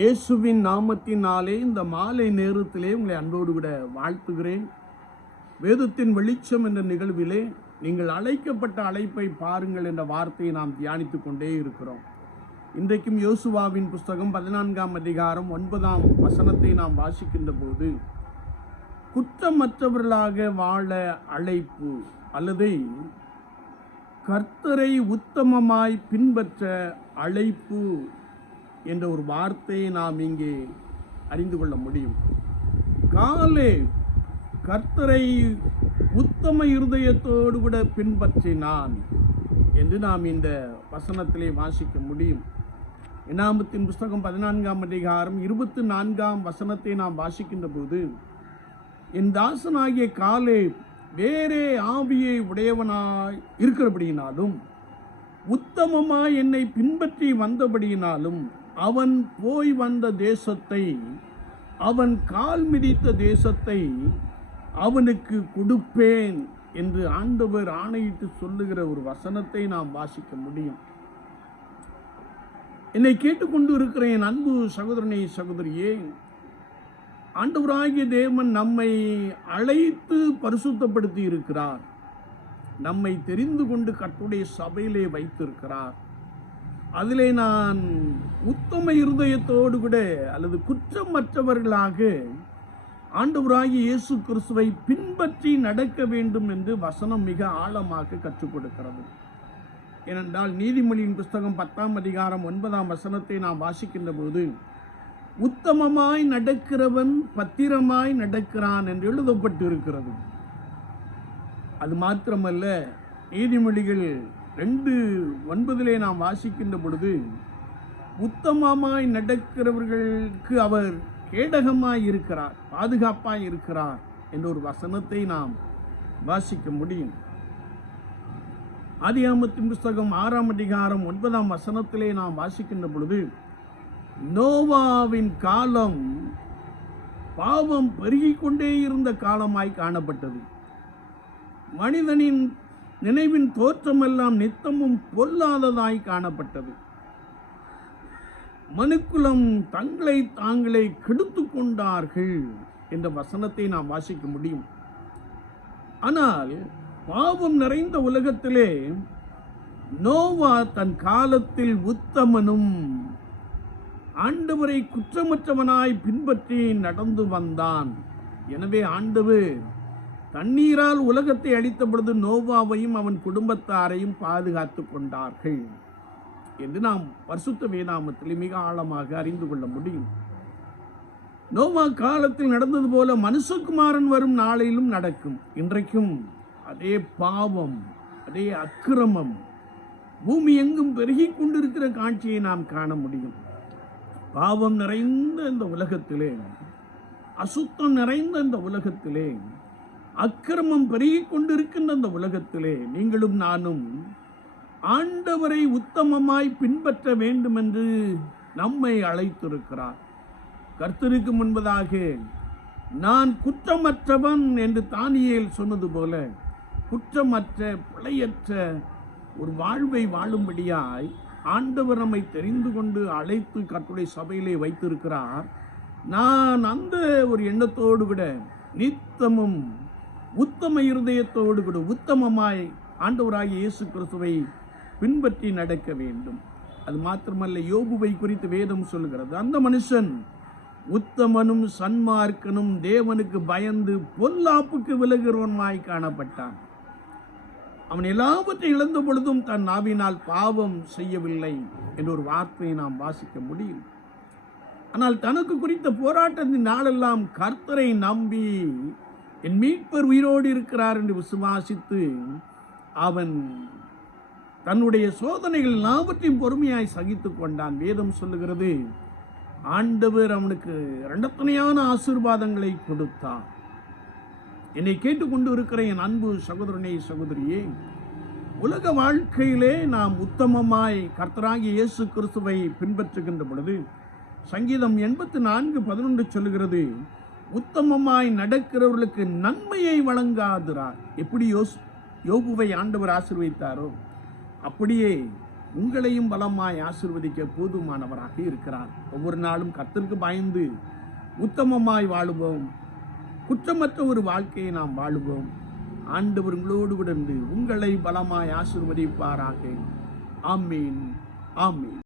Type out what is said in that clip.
இயேசுவின் நாமத்தினாலே இந்த மாலை நேரத்திலே உங்களை அன்போடு கூட வாழ்த்துகிறேன். வேதத்தின் வெளிச்சம் என்ற நிகழ்விலே நீங்கள் அழைக்கப்பட்ட அழைப்பை பாருங்கள் என்ற வார்த்தையை நாம் தியானித்துக் கொண்டே இருக்கிறோம். இன்றைக்கும் யோசுவாவின் புஸ்தகம் 14ஆம் அதிகாரம் 9ஆம் வசனத்தை நாம் வாசிக்கின்ற போது, குற்றமற்றவர்களாக வாழ அழைப்பு அல்லது கர்த்தரை உத்தமமாய் பின்பற்ற அழைப்பு என்ற ஒரு வார்த்தையை நாம் இங்கே அறிந்து கொள்ள முடியும். காலே கர்த்தரை உத்தம இருதயத்தோடு கூட பின்பற்றினான் என்று நாம் இந்த வசனத்திலே வாசிக்க முடியும். என்னாகமத்தின் புஸ்தகம் 14ஆம் அதிகாரம் 24ஆம் வசனத்தை நாம் வாசிக்கின்ற போது, என் தாசனாகிய காலே வேறே ஆவியை உடையவனாய் இருக்கிறபடியினாலும் உத்தமமாய் என்னை பின்பற்றி வந்தபடியினாலும் அவன் போய் வந்த தேசத்தை, அவன் கால் மிதித்த தேசத்தை அவனுக்கு கொடுப்பேன் என்று ஆண்டவர் ஆணையிட்டு சொல்லுகிற ஒரு வசனத்தை நாம் வாசிக்க முடியும். என்னை கேட்டுக்கொண்டு இருக்கிற என் அன்பு சகோதரனே, சகோதரியே, ஆண்டவராகிய தேவன் நம்மை அழைத்து பரிசுத்தப்படுத்தி இருக்கிறார். நம்மை தெரிந்து கொண்டு கர்த்தருடைய சபையிலே வைத்திருக்கிறார். அதிலே நான் உத்தம இருதயத்தோடு கூட அல்லது குற்றமற்றவர்களாக ஆண்டவராகிய இயேசு கிறிஸ்துவை பின்பற்றி நடக்க வேண்டும் என்று வசனம் மிக ஆழமாக கற்றுக் கொடுக்கிறது. ஏனென்றால் நீதிமொழியின் புஸ்தகம் 10ஆம் அதிகாரம் 9ஆம் வசனத்தை நாம் வாசிக்கின்ற போது, உத்தமமாய் நடக்கிறவன் பத்திரமாய் நடக்கிறான் என்று எழுதப்பட்டு இருக்கிறது. அது மாத்திரமல்ல, நீதிமொழிகள் 2:9 நாம் வாசிக்கின்ற பொழுது, உத்தமமாய் நடக்கிறவர்களுக்கு அவர் கேடகமாய் இருக்கிறார், பாதுகாப்பாய் இருக்கிறார் என்ற ஒரு வசனத்தை நாம் வாசிக்க முடியும். ஆதியாகமத்தின் புஸ்தகம் 6ஆம் அதிகாரம் 9ஆம் வசனத்திலே நாம் வாசிக்கின்ற பொழுது, நோவாவின் காலம் பாவம் பெருகிக் கொண்டே இருந்த காலமாய் காணப்பட்டது. மனிதனின் நினைவின் தோற்றமெல்லாம் நித்தமும் பொல்லாததாய் காணப்பட்டது. மனுக்குலம் தங்களை தாங்களே கெடுத்து கொண்டார்கள் என்ற வசனத்தை நாம் வாசிக்க முடியும். ஆனால் பாவம் நிறைந்த உலகத்திலே நோவா தன் காலத்தில் உத்தமனும் ஆண்டவரை குற்றமற்றவனாய் பின்பற்றி நடந்து வந்தான். எனவே ஆண்டவர் தண்ணீரால் உலகத்தை அழித்த பொழுது நோவாவையும் அவன் குடும்பத்தாரையும் பாதுகாத்து கொண்டார்கள் என்று நாம் பரிசுத்த வேதாகமத்தில் மிக ஆழமாக அறிந்து கொள்ள முடியும். நோவா காலத்தில் நடந்தது போல மனுஷகுமாரன் வரும் நாளிலும் நடக்கும். இன்றைக்கும் அதே பாவம், அதே அக்கிரமம் பூமி எங்கும் பெருகிக் கொண்டிருக்கிற காட்சியை நாம் காண முடியும். பாவம் நிறைந்த இந்த உலகத்திலே, அசுத்தம் நிறைந்த இந்த உலகத்திலே, அக்கிரமம் பெருகிக் கொண்டிருக்கின்ற இந்த உலகத்திலே நீங்களும் நானும் ஆண்டவரை உத்தமமாய் பின்பற்ற வேண்டும் என்று நம்மை அழைத்திருக்கிறார். கர்த்தருக்கு முன்பதாக நான் குற்றமற்றவன் என்று தானியேல் சொன்னது போல, குற்றமற்ற பிழையற்ற ஒரு வாழ்வை வாழும்படியாய் ஆண்டவர் நம்மை தெரிந்து கொண்டு அழைத்து கர்த்தருடைய சபையிலே வைத்திருக்கிறார். நான் அந்த ஒரு எண்ணத்தோடு கூட நித்தமும் உத்தம இருதயத்தோடு கூட உத்தமமாய் ஆண்டவராகிய இயேசு கிறிஸ்துவை பின்பற்றி நடக்க வேண்டும். அது மாத்திரமல்ல, யோபுவை குறித்து வேதம் சொல்கிறது, அந்த மனுஷன் உத்தமனும் சன்மார்க்கனும் தேவனுக்கு பயந்து பொல்லாப்புக்கு விலகிறவனாய் காணப்பட்டான். அவன் எல்லாவற்றையும் இழந்த பொழுதும் தன் நாவினால் பாவம் செய்யவில்லை என்ற ஒரு வார்த்தையை நாம் வாசிக்க முடியும். ஆனால் தனக்கு குறித்த போராட்டத்தின் நாளெல்லாம் கர்த்தரை நம்பி என் மீட்பர் உயிரோடு இருக்கிறார் என்று விசுவாசித்து அவன் தன்னுடைய சோதனைகள் எல்லாவற்றையும் பொறுமையாய் சகித்து கொண்டான். வேதம் சொல்லுகிறது, ஆண்டவர் அவனுக்கு இரண்டத்தனையான ஆசீர்வாதங்களை கொடுத்தார். என்னை கேட்டுக்கொண்டு இருக்கிற என் அன்பு சகோதரனே, சகோதரியே, உலக வாழ்க்கையிலே நாம் உத்தமமாய் கர்த்தராகிய இயேசு கிறிஸ்துவை பின்பற்றுகின்ற பொழுது, சங்கீதம் 84:11 சொல்லுகிறது, உத்தமமாய் நடக்கிறவர்களுக்கு நன்மையை வழங்காதிரார். எப்படி யோபுவை ஆண்டவர் ஆசீர்வதித்தாரோ அப்படியே உங்களையும் பலமாய் ஆசீர்வதிக்க போதுமானவராக இருக்கிறார். ஒவ்வொரு நாளும் கர்த்தருக்கு பயந்து உத்தமமாய் வாழுவோம். குற்றமற்ற ஒரு வாழ்க்கையை நாம் வாழுவோம். ஆண்டவர் உங்களோடு கூட இருந்து உங்களை பலமாய் ஆசீர்வதிப்பாராக. ஆமீன், ஆமீன்.